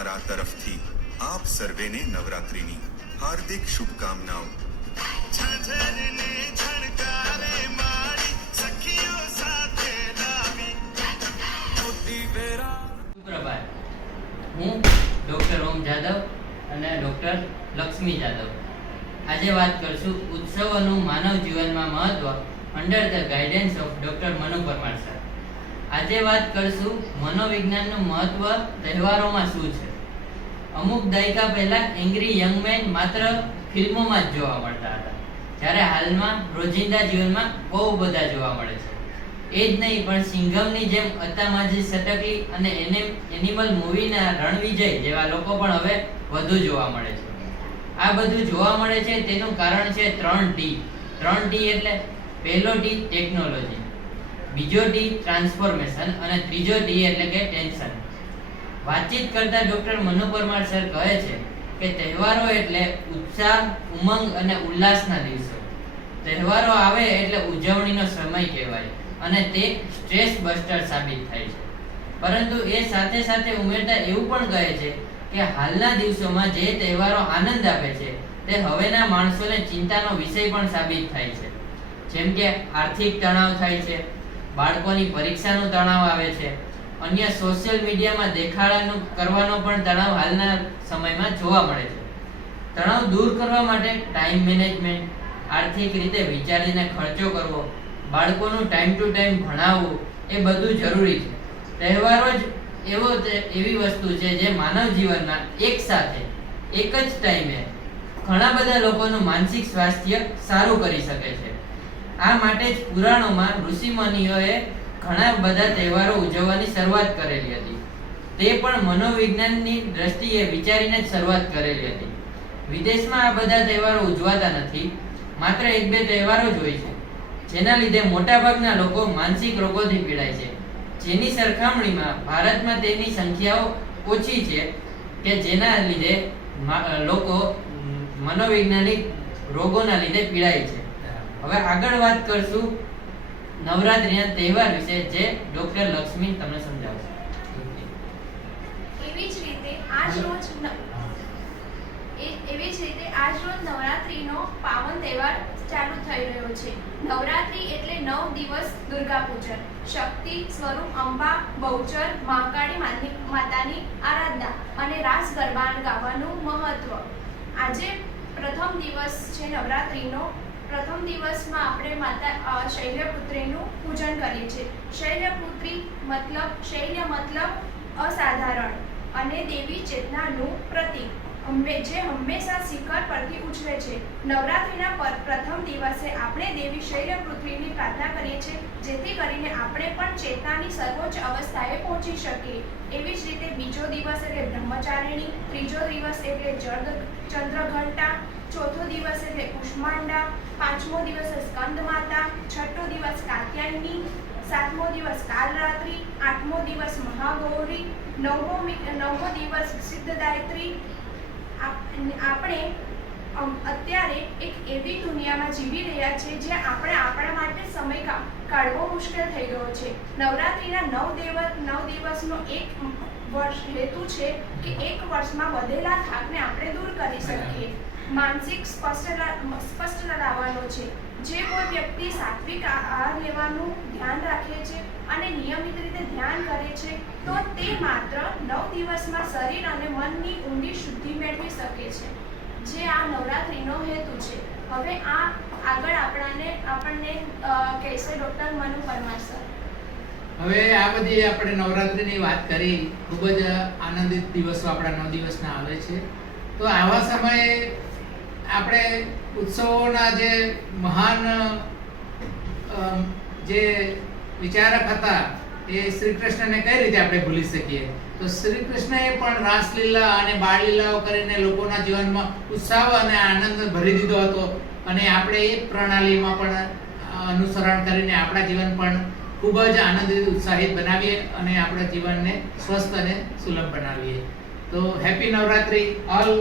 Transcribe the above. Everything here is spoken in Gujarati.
અમારા તરફથી આપ સર્વેને નવરાત્રિની હાર્દિક શુભકામનાઓ। સુપ્રભાત, હું ડૉક્ટર ઓમ જાદવ અને ડૉક્ટર લક્ષ્મી જાદવ આજે વાત કરશું ઉત્સવોનું માનવ જીવનમાં મહત્વ under the guidance of doctor Manu Parmar sir. આજે વાત કરશું મનોવિજ્ઞાનનું મહત્વ તહેવારોમાં શું છે। અમુક દાયકા પહેલા એંગ્રી યંગ મેન માત્ર ફિલ્મોમાં જ જોવા મળતા હતા, જ્યારે હાલમાં રોજિંદા જીવનમાં બહુ બધા જોવા મળે છે। એ જ નહીં, પણ સિંઘમની જેમ અત્તામાજી સટકલી અને એનિમલ મૂવીના રણવિજય જેવા લોકો પણ હવે વધુ જોવા મળે છે। આ બધું જોવા મળે છે તેનું કારણ છે 3T। 3T એટલે પહેલો T ટેકનોલોજી, બીજો T ટ્રાન્સફોર્મેશન અને ત્રીજો T એટલે કે ટેન્શન। વાતચીત કરતા ડૉક્ટર મનુ પરમાર સર કહે છે કે તહેવારો એટલે ઉત્સાહ, ઉમંગ અને ઉલ્લાસના દિવસો। તહેવારો આવે એટલે ઉજવણીનો સમય કહેવાય અને તે સ્ટ્રેસ બસ્ટર સાબિત થાય છે। પરંતુ એ સાથે સાથે ઉમેરતા એવું પણ કહે છે કે હાલના દિવસોમાં જે તહેવારો આનંદ આપે છે તે હવેના માણસોને ચિંતાનો વિષય પણ સાબિત થાય છે। જેમ કે આર્થિક તણાવ થાય છે, બાળકોની પરીક્ષાનો તણાવ આવે છે, અન્ય સોશિયલ મીડિયામાં દેખાડાનો કરવાનો પણ તણાવ હાલના સમયમાં જોવા મળે છે। તણાવ દૂર કરવા માટે ટાઈમ મેનેજમેન્ટ, આર્થિક રીતે વિચારીને ખર્ચો કરવો, બાળકોનું ટાઈમ ટુ ટાઈમ ભણાવવું એ બધું જરૂરી છે। તહેવારો જ એવી વસ્તુ છે જે માનવ જીવનમાં એક સાથે એક જ ટાઈમે ઘણા બધા લોકોનું માનસિક સ્વાસ્થ્ય સારું કરી શકે છે। આ માટે જ પુરાણોમાં ઋષિમુનિઓએ ઘણા બધા તહેવારો ઉજવવાની શરૂઆત કરેલી હતી। તે પણ મનોવિજ્ઞાનની દ્રષ્ટિએ વિચારીને જ શરૂઆત કરેલી હતી। વિદેશમાં આ બધા તહેવારો ઉજવાતા નથી, માત્ર 1-2 તહેવારો જ હોય છે, જેના લીધે મોટાભાગના લોકો માનસિક રોગોથી પીડાય છે, જેની સરખામણીમાં ભારતમાં તેની સંખ્યાઓ ઓછી છે કે જેના લીધે લોકો મનોવૈજ્ઞાનિક રોગોના લીધે પીડાય છે। હવે આગળ વાત કરશું નવરાત્રિના તહેવાર વિશે, જે ડૉક્ટર લક્ષ્મી તમને સમજાવશે। એવી જ રીતે આજ રોજ નવરાત્રીનો પાવન તહેવાર ચાલુ થઈ રહ્યો છે। નવરાત્રી એટલે 9 દિવસ દુર્ગા પૂજન, શક્તિ સ્વરૂપ અંબા, બહુચર, મહાકાળી માતાની આરાધના અને રાસ ગરબા ગાવાનું મહત્વ। આજે પ્રથમ દિવસ છે નવરાત્રીનો। પ્રથમ દિવસમાં આપણે માતા શૈલ્યપુત્રીનું પૂજન કરીએ છીએ। શૈલ્ય મતલબ અસાધારણ અને દેવી ચેતનાનું પ્રતીક, જે હંમેશા શિખર પરથી ઉછળે છે। નવરાત્રિના પ્રથમ દિવસે આપણે દેવી શૈલ્યપુત્રીની પ્રાર્થના કરીએ છીએ, જેથી કરીને આપણે પણ ચેતનાની સર્વોચ્ચ અવસ્થાએ પહોંચી શકીએ। એવી જ રીતે બીજો દિવસ એટલે બ્રહ્મચારિણી, ત્રીજો દિવસ એટલે ચંદ્રઘંટા, ચોથો દિવસ એટલે કુષ્માંડા, પાંચમો દિવસ સ્કંદ માતા, છઠ્ઠો દિવસ કાત્યાયની, સાતમો દિવસ કાલરાત્રિ, આઠમો દિવસ મહાગૌરી, નવમો દિવસ સિદ્ધદાયત્રી। આપણે અત્યારે એક એવી દુનિયામાં જીવી રહ્યા છે જ્યાં આપણે આપણા માટે સમય કાઢવો મુશ્કેલ થઈ ગયો છે। નવરાત્રિના 9 દિવસનો એક વર્ષ હેતુ છે કે એક વર્ષમાં વધેલા થાકને આપણે દૂર કરી શકીએ, માનસિક સ્પષ્ટતા લાવવાનો છે। જે કોઈ વ્યક્તિ સાત્વિક આહાર લેવાનું ધ્યાન રાખે છે અને નિયમિત રીતે ધ્યાન કરે છે તો તે માત્ર 9 દિવસમાં શરીર અને મનની ઊંડી શુદ્ધિ મેળવી શકે છે, જે આ નવરાત્રિનો હેતુ છે। હવે આ આગળ આપણને કહેશે ડૉક્ટર મનુ પરમાર સર। હવે આ બધી આપણે નવરાત્રિની વાત કરી, ખૂબ જ આનંદિત દિવસો આપણા 9 દિવસના આવે છે। તો આવા સમયે આપણે ઉત્સવોના જે મહાન જે વિચારક હતા એ શ્રી કૃષ્ણને કઈ રીતે આપણે ભૂલી શકીએ। તો શ્રી કૃષ્ણએ પણ રાસલીલા અને બાળલીલાઓ કરીને લોકોના જીવનમાં ઉત્સાહ અને આનંદ ભરી દીધો હતો, અને આપણે એ પ્રણાલીમાં પણ અનુસરણ કરીને આપણા જીવન પણ ખૂબ જ આનંદિત, ઉત્સાહિત બનાવીએ અને આપણા જીવનને સ્વસ્થ અને સુલભ બનાવીએ। તો હેપી નવરાત્રિ ઓલ।